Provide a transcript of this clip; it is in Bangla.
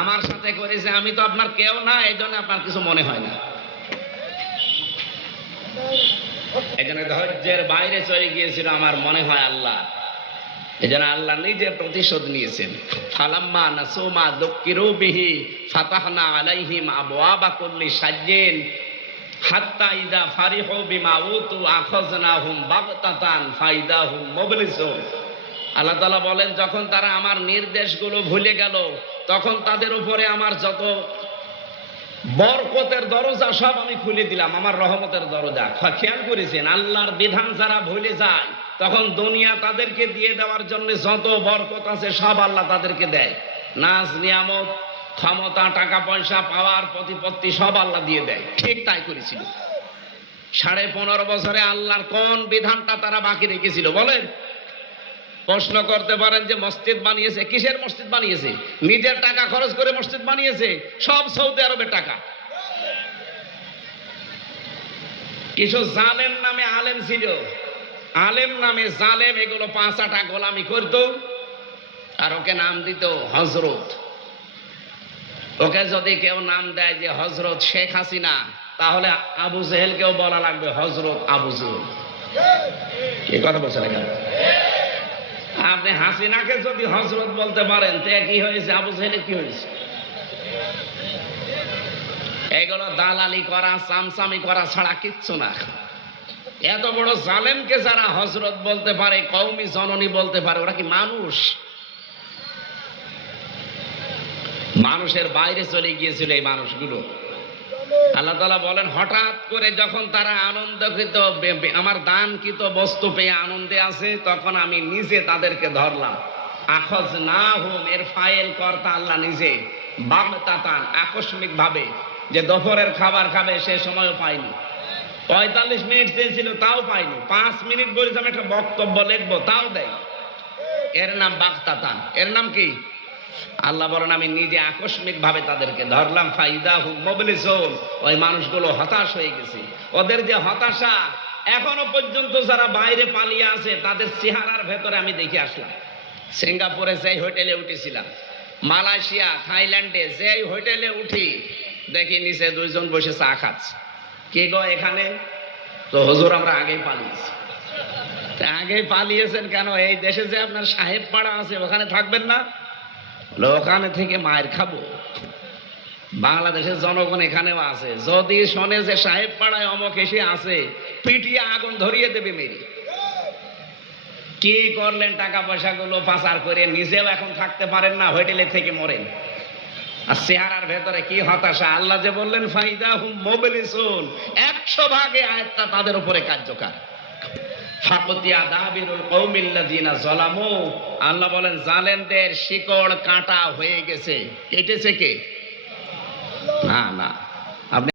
আমার সাথে করেছে, আমি তো আপনার কেউ না, এই জন্য আপনার কিছু মনে হয় না। ধৈর্যের বাইরে চলে গিয়েছিল আমার মনে হয় আল্লাহ। আল্লাহ প্রতিশোধ নিয়েছেন। ফালাম্মা নাসুমা বিহি ফাতাহনা আলাইহিম আবওয়াবা কুল্লি সাজ্জিন হাত্তা ইদা বিমা উতু আল্লাহ তাআলা বলেন, যখন তারা আমার নির্দেশগুলো ভুলে গেল, তখন তাদের উপরে আমার যত বরকতের দরজা সব আমি খুলে দিলাম, আমার রহমতের দরজা। খেয়াল করেছেন? আল্লাহর বিধান যারা ভুলে যায়, তখন দুনিয়া তাদেরকে দিয়ে দেওয়ার জন্য যত বরকত আছে, সব আল্লাহ তাদেরকে দেয়। নাচ নিয়ামত, ক্ষমতা, টাকা, পয়সা, পাওয়ার, প্রতিপত্তি, সব আল্লাহ দিয়ে দেয়। ঠিক তাই করেছিল। সাড়ে পনেরো বছরে আল্লাহর কোন বিধানটা তারা বাকি রেখেছিল, বলেন? প্রশ্ন করতে পারেন যে মসজিদ বানিয়েছে, কিসের মসজিদ বানিয়েছে? নিজের টাকা খরচ করে মসজিদ বানিয়েছে, সব সৌদি আরবের টাকা। কিছু জালেম নামে আলেম ছিল। আলেম নামে জালেম, এগুলো পাঁচ আটা গোলামি করত আর ওকে নাম দিত হজরত ওকে যদি কেউ নাম দেয় যে হজরত শেখ হাসিনা, তাহলে আবু জেহেল জেহেলকেও বলা লাগবে হজরত আবু জেহেল। কথা বলছেন এখানে? আপনি হাসিনাকে যদি হজরত বলতে পারেন, তে কি হয়েছে? আবু জেহেলে কি হয়েছে? এগুলো দালালি করা, সামসামি করা ছাড়া কিচ্ছু না। এত বড় জালেমকে যারা হজরত বলতে পারে কৌমি জননী বলতে পারে, ওরা কি মানুষ? মানুষের বাইরে চলে গিয়েছিল এই মানুষগুলো। আল্লাহ তালা বলেন, হঠাৎ করে যখন তারা আনন্দকৃত আমার দানকৃত বস্তু পেয়ে আনন্দে আছে তখন আমি নিজে তাদেরকে ধরলাম। আখজ না হুম এর ফাইল কর্তা আল্লাহ নিজে। বাগতাতান আকস্মিক ভাবে যে দুপুরের খাবার খাবে, সে সময়ও পাইনি পঁয়তাল্লিশ মিনিট চেয়েছিল তাও পাইনি পাঁচ মিনিট বলেছে, আমি একটা বক্তব্য লিখব, তাও দেয় এর নাম বাগতাতান। এর নাম কি? আল্লাহ বলেন, আমি নিজে আকস্মিক ভাবে তাদেরকে ধরলাম। ফাইদা হুম মোবিলিসন। ওই মানুষগুলো হতাশ হয়ে গেছে। ওদের যে হতাশা এখনও পর্যন্ত যারা বাইরে পালিয়ে আছে, তাদের চেহারার ভেতরে আমি দেখে আসলাম। সিঙ্গাপুরে যেই হোটেলে উঠেছিলাম, মালয়েশিয়া, থাইল্যান্ডে যেই হোটেলে উঠি, দেখি নিচে দুইজন বসে চা খাচ্ছে। কে গো এখানে? তো হুজুর, আমরা আগেই পালিয়েছি। আগে পালিয়েছেন কেন? এই দেশে যে আপনার সাহেব পাড়া আছে, ওখানে থাকবেন না? ওখানে থেকে মায়ের খাব। বাংলাদেশের জনগণ এখানেও আছে। যদি শোনে যে সাহেব পাড়ায় অমক এসে আছে, পিটিয়ে আগুন ধরিয়ে দেবে মেরি। কি করলেন টাকা পয়সাগুলো পাচার করে, নিজেও এখন থাকতে পারেন না, হোটেলে থেকে মরেন। আর চেহারার ভেতরে কি হতাশা? আল্লাহ যে বললেন ফাইদা হুম মোবিলিসুন একশো ভাগে আয়াতটা তাদের উপরে কার্যকর। আল্লাহ বলেন জালেমদের শিকড় কাটা হয়ে গেছে। কেটেছে কে? না না।